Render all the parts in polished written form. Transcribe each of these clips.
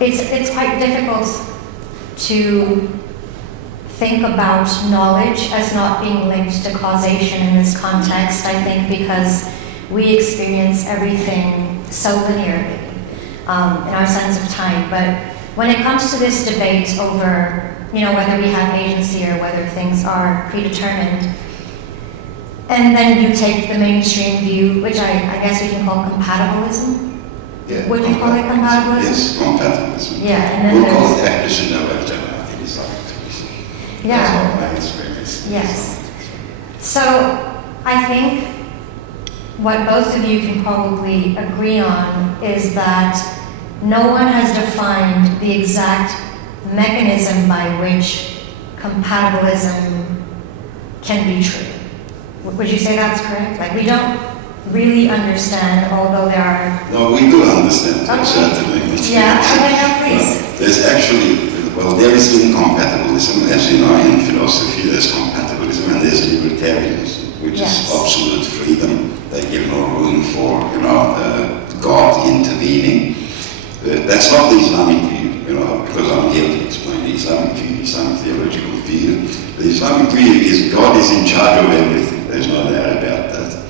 it's quite difficult to think about knowledge as not being linked to causation in this context, I think, because we experience everything so linearly in our sense of time. But when it comes to this debate over, whether we have agency or whether things are predetermined, and then you take the mainstream view, which I guess we can call compatibilism. Yeah, would you call it compatibilism? Yes, compatibilism. Yeah, and then we'll call it acquisition of Islamic tradition. Yeah. That's what my experience. Yes. So I think what both of you can probably agree on is that no one has defined the exact mechanism by which compatibilism can be true. Would you say that's correct? Like, we don't really understand, although there are... No, we do understand, okay. Certainly. Yeah, please. There's actually, there is incompatibilism, as you know, in philosophy. There's compatibilism and there's libertarianism, which is absolute freedom. They give no room for, God intervening. That's not the Islamic view, because I'm here to explain the Islamic view, Islamic theological view. The Islamic view is God is in charge of everything. There's no doubt about that.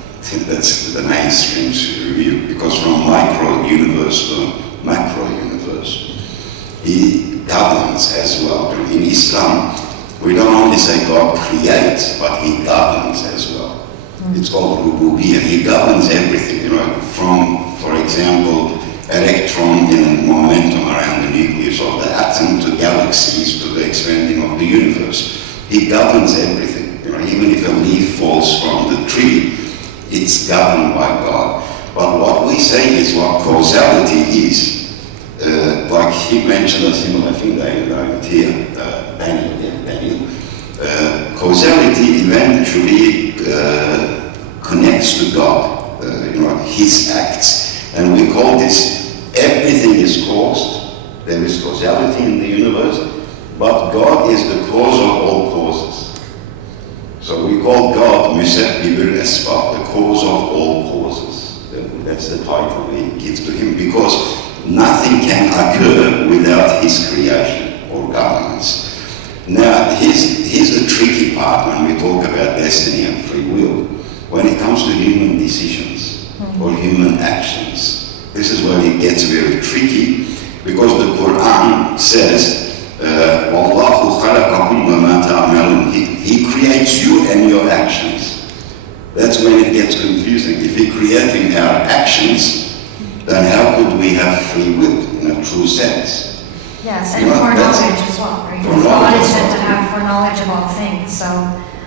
That's the mainstream view, because from micro-universe to macro-universe, He governs as well. In Islam, we don't only say God creates, but He governs as well. It's called rububiyyah. He governs everything, from, for example, electron and momentum around the nucleus of the atom to galaxies to the expanding of the universe. He governs everything. Even if a leaf falls from the tree, it's governed by God. But what we say is what causality is. Like he mentioned a similar thing here, Daniel. Causality eventually connects to God, His acts. And we call this, everything is caused. There is causality in the universe, but God is the cause of all causes. So we call God Musabbibul Asbab, the cause of all causes. That's the title we give to Him, because nothing can occur without His creation or governance. Now, here's the tricky part when we talk about destiny and free will. When it comes to human decisions or human actions, this is where it gets very tricky, because the Quran says, Wallahu khalaqakum wa ma ta'malun. He creates you and your actions. That's when it gets confusing. If He's creating our actions, then how could we have free will in a true sense? Yes, and foreknowledge as well, right? Because God is said to have foreknowledge of all things. So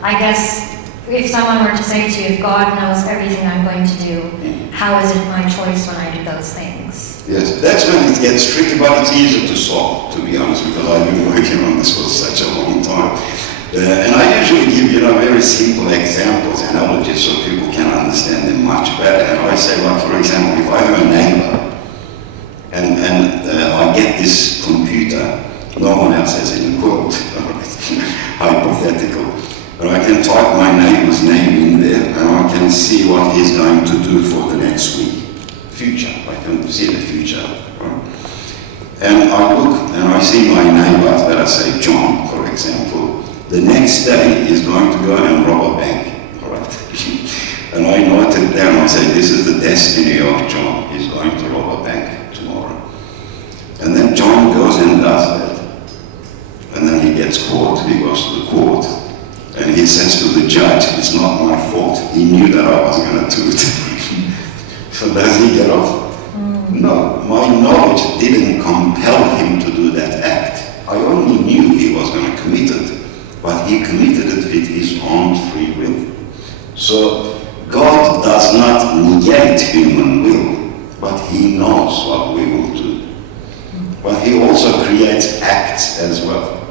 I guess if someone were to say to you, if God knows everything I'm going to do, how is it my choice when I do those things? Yes, that's when it gets tricky, but it's easier to solve, to be honest, because I've been working on this for such a long time. And I usually give, very simple examples, analogies, so people can understand them much better. And I say, like, for example, if I have a neighbor, and I get this computer, no one else has any quote, hypothetical, but I can type my neighbor's name in there, and I can see what he's going to do for the next week. Future, I can see the future, right? And I look and I see my neighbor, that I say John, for example, the next day he's going to go and rob a bank, all right? And I note it down, I say, this is the destiny of John, he's going to rob a bank tomorrow. And then John goes and does that. And then he gets caught, he goes to the court, and he says to the judge, it's not my fault, he knew that I was going to do it. So does he get off? No, my knowledge didn't compel him to do that act. I only knew he was going to commit it, but he committed it with his own free will. So God does not negate human will, but He knows what we will do. But He also creates acts as well,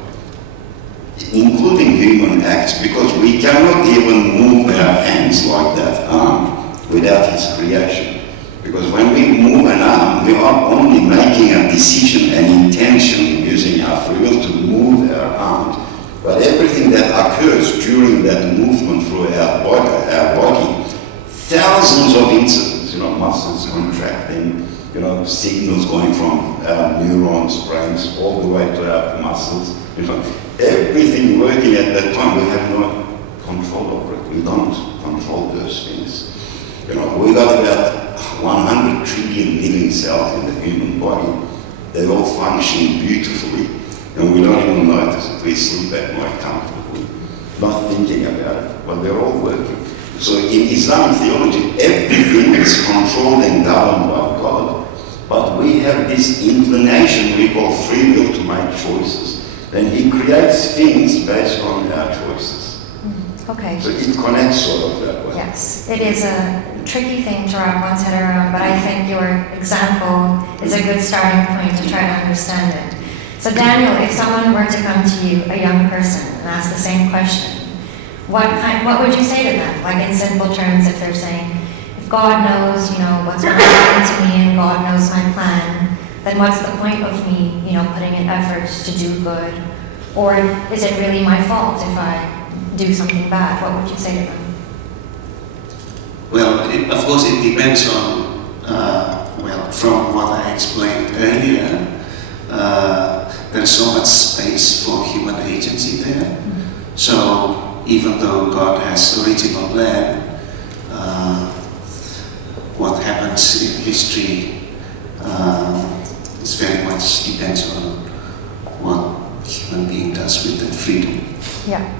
including human acts, because we cannot even move our hands like that arm without His creation. Because when we move an arm, we are only making a decision, an intention, using our free will to move our arm. But everything that occurs during that movement through our body, thousands of incidents, muscles contracting, you know, signals going from our neurons, brains, all the way to our muscles. You know, everything working at that time, we have no control over it. We don't control those things. You know, we got about 100 trillion living cells in the human body. They all function beautifully, and we don't even notice it. We sleep at night comfortably, not thinking about it, but they're all working. So in Islamic theology, everything is controlled and governed by God. But we have this inclination we call free will to make choices. Then He creates things based on our choices. Okay. So it connects sort of that way. Yes, it is a tricky thing to wrap one's head around, but I think your example is a good starting point to try to understand it. So Daniel, if someone were to come to you, a young person, and ask the same question, what would you say to them? Like in simple terms, if they're saying, if God knows, you know, what's going to happen to me and God knows my plan, then what's the point of me, you know, putting in efforts to do good? Or is it really my fault if I do something bad? What would you say to them? Well, of course, it depends on, from what I explained earlier, there's so much space for human agency there. Mm-hmm. So even though God has original plan, what happens in history is very much depends on what human being does with that freedom. Yeah.